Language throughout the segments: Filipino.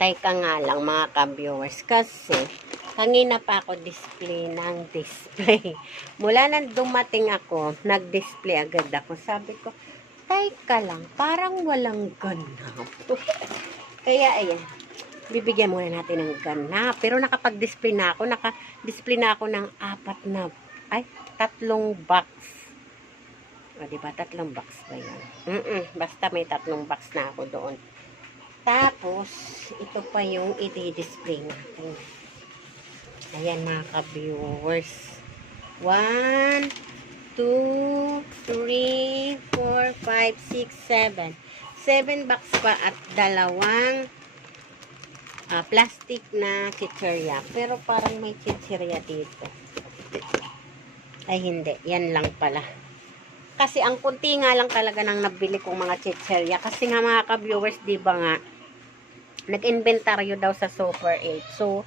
Teka nga lang mga ka-viewers, kasi kanina pa ako display ng display. Mula nang dumating ako, nag-display agad ako. Sabi ko, teka lang, parang walang ganap. Kaya ayan, bibigyan muna natin ng ganap. Pero nakapag-display na ako, naka-display na ako ng 3 box. O, diba? 3 box ba yan? Basta may 3 box na ako doon. Tapos, ito pa yung i-display natin. Ayan mga ka-viewers. 1, 2, 3, 4, 5, 6, 7. 7 box pa at 2 plastic na chichirya. Pero parang may chichirya dito. Ay hindi, yan lang pala. Kasi ang kunti nga lang talaga nang nabili kong mga chichirya. Kasi nga mga ka-viewers, di ba nga, nag-inventaryo daw sa Super 8. So,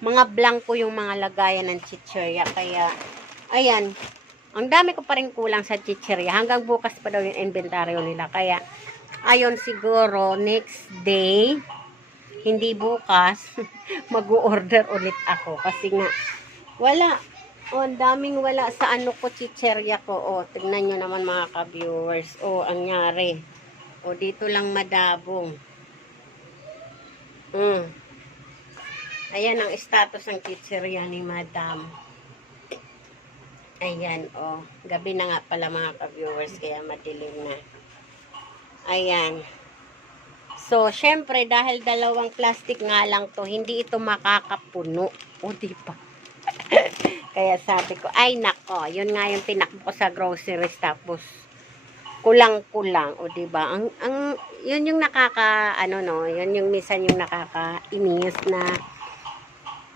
mga blanco yung mga lagayan ng chichirya. Kaya, ayan, ang dami ko pa rin kulang sa chichirya. Hanggang bukas pa daw yung inventaryo nila. Kaya, ayon siguro, next day, hindi bukas, mag-order ulit ako. Kasi nga, wala. O, ang daming wala sa ano ko, chichirya ko. O, tignan nyo naman mga ka-viewers. O, ang nyari. O, dito lang madabong. Ayan ang status ng chichirya ni Madam. Ayan, o. Gabi na nga pala mga ka-viewers, kaya madilim na. Ayan. So, syempre, dahil 2 plastic nga lang to, hindi ito makakapuno. O, diba? Kaya sabi ko, ay nako, yun nga yung tinakbo ko sa groceries, tapos kulang-kulang, o diba? Yun yung yun yung minsan yung nakakainis na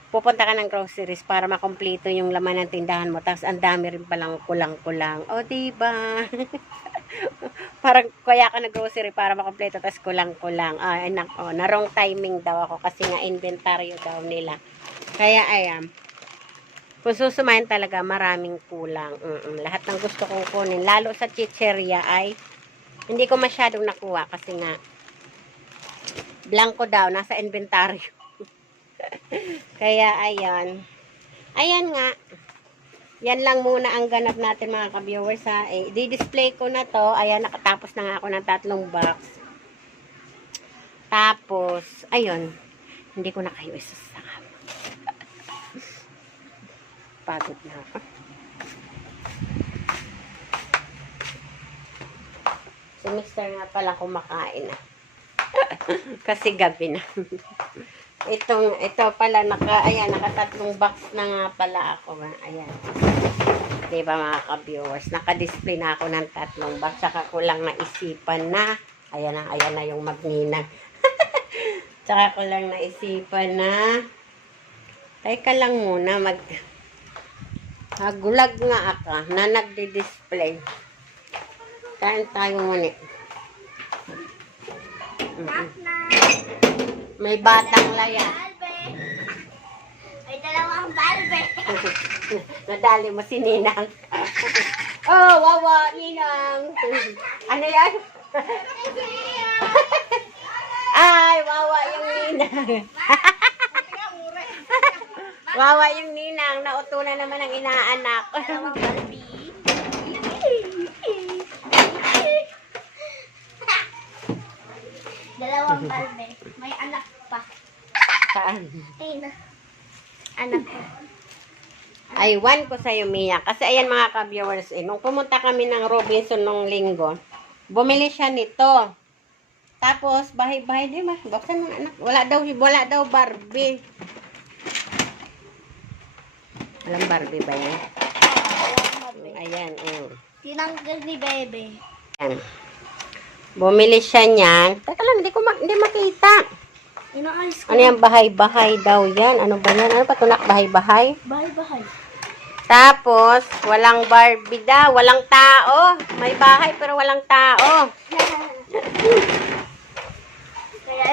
pupunta ka ng groceries para makompleto yung laman ng tindahan mo, tapos ang dami rin palang kulang-kulang. O diba? Parang kaya ka nag-grocery para makompleto, tapos kulang-kulang. Ay nako, na wrong timing daw ako kasi nga inventaryo daw nila. Kaya ayan. Kung susumayin talaga, maraming kulang. Lahat ng gusto kong kunin, lalo sa chichirya ay hindi ko masyadong nakuha kasi nga blanco daw, nasa inventaryo. Kaya ayan. Ayan nga. Yan lang muna ang ganap natin mga ka-viewers ha. Di-display ko na to. Ayan, nakatapos na nga ako ng 3 box. Tapos, ayun. Hindi ko na kayo isasama. Pagod na ako. Si Mr. nga pala kumakain na. Kasi gabi na. Ito pala, ayan, naka 3 box na nga pala ako. Ayan. Diba mga ka-viewers? Naka-display na ako ng 3 box. Saka ko lang naisipan na, ayan na yung magninang. Saka ko lang naisipan na, teka lang muna, gulag nga ako na nagdi-display. Kain tayo muna. May batang laya. May 2 balbe. Nadali mo si Ninang. Oh, wawa, Ninang. Ano yan? Ay, wawa yung Ninang. Wawa yung Ninang. Nauto na naman ang inaanak. 2 balbe. Dalawang balbe. May anak pa. Saan? Ayun na. Anak ko. Aywan ko sa'yo, Mia. Kasi ayan mga ka-viewers, nung pumunta kami ng Robinson nung linggo, bumili siya nito. Tapos, bahay-bahay, di ba? Buksan ng anak. Wala daw Barbie. Walang Barbie ba yan? Ayan, Tinanggal ni Bebe. Ayan. Bumili siya niyan. Teka lang, hindi makita. Inaalis ko. Ano yan, bahay-bahay daw yan? Ano ba yan? Ano pa tunak, bahay-bahay? Bahay-bahay. Tapos, walang Barbie daw. Walang tao. May bahay pero walang tao.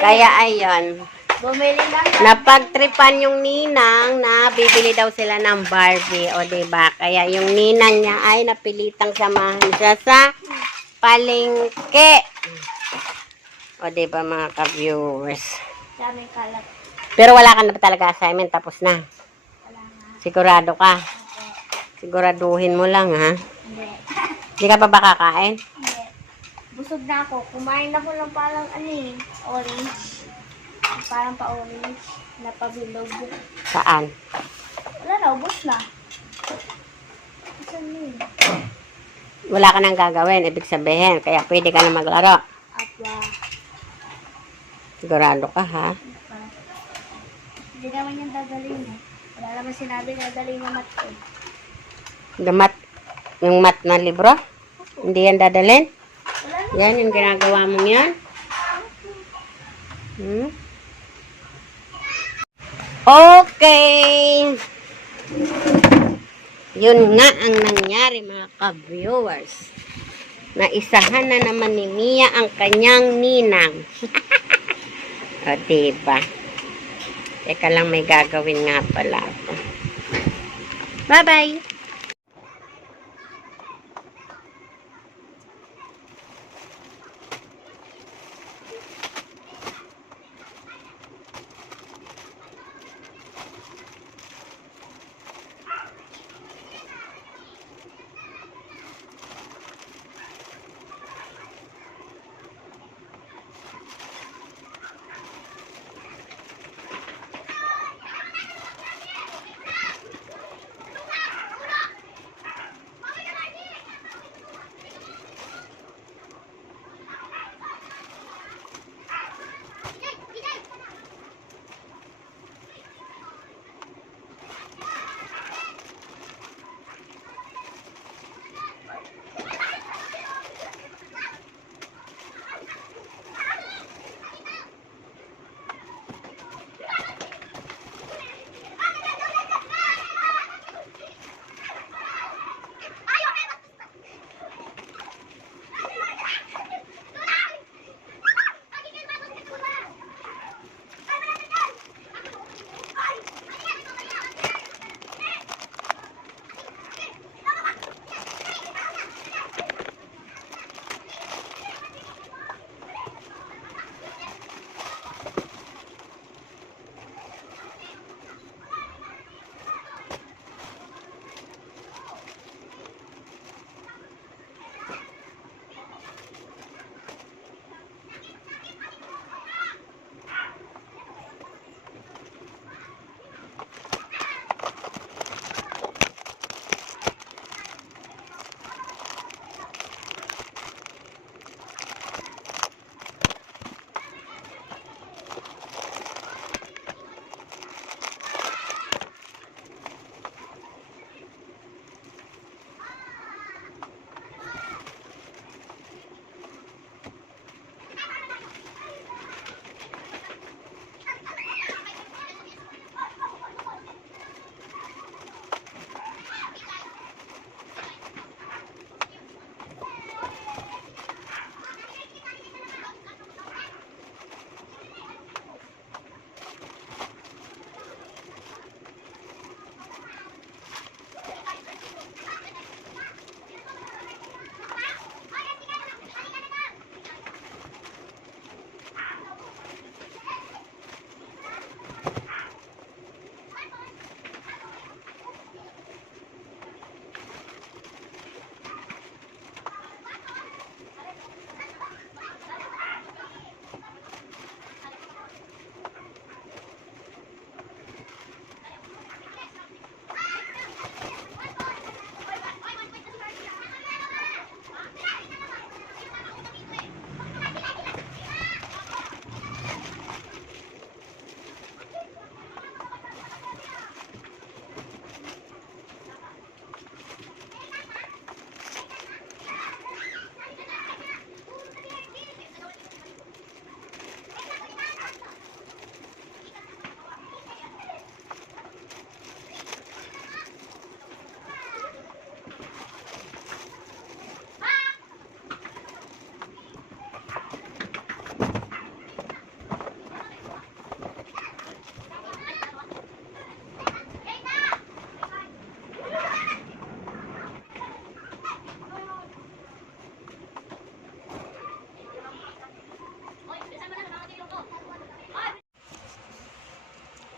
Kaya ayun. Bumili lang. Napagtripan yung ninang na bibili daw sila ng Barbie. O diba? Kaya yung ninang niya ay napilitang samahan siya sa palengke. O diba mga ka-viewers? Daming kalat. Pero wala ka na ba talaga assignment? Tapos na. Wala nga. Sigurado ka. Opo. Siguraduhin mo lang, ha? Hindi. Hindi ka pa ba kakain? Hindi. Busog na ako. Kumain ako ng parang orange. Parang pa-orange. Napabilog. Saan? Wala na, ubos na. Saan yun? Wala ka nang gagawin, ibig sabihin. Kaya pwede ka na maglaro. Apa. Sigurado ka, ha? Hindi naman yung dadalhin eh. Wala naman sinabi na dadalhin yung mat ko. Yung mat na libro? Hindi yan dadalhin? Wala naman. Yan, yung ginagawa mong yan? Hmm? Okay! Yun nga ang nangyari, mga ka-viewers. Naisahan na naman ni Mia ang kanyang ninang. O, diba? Teka lang, may gagawin nga pala ako. Bye-bye!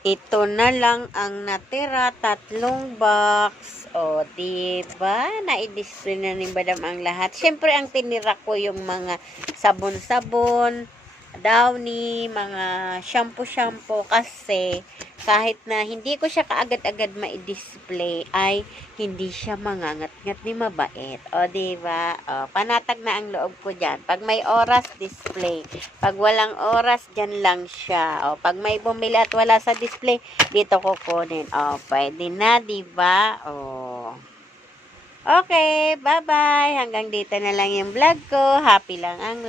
Ito na lang ang natira, 3 box. O, diba? Na-display na ni Madam ang lahat. Siyempre, ang tinira ko yung mga sabon-sabon, Downy, mga shampoo-shampoo kasi kahit na hindi ko siya kaagad-agad ma-display ay hindi siya mangangat-ngat ni mabait. O, diba? O, panatag na ang loob ko dyan. Pag may oras, display. Pag walang oras, dyan lang siya. O, pag may bumili at wala sa display, dito ko kunin. O, pwede na, diba? O. Okay, bye-bye. Hanggang dito na lang yung vlog ko. Happy lang ang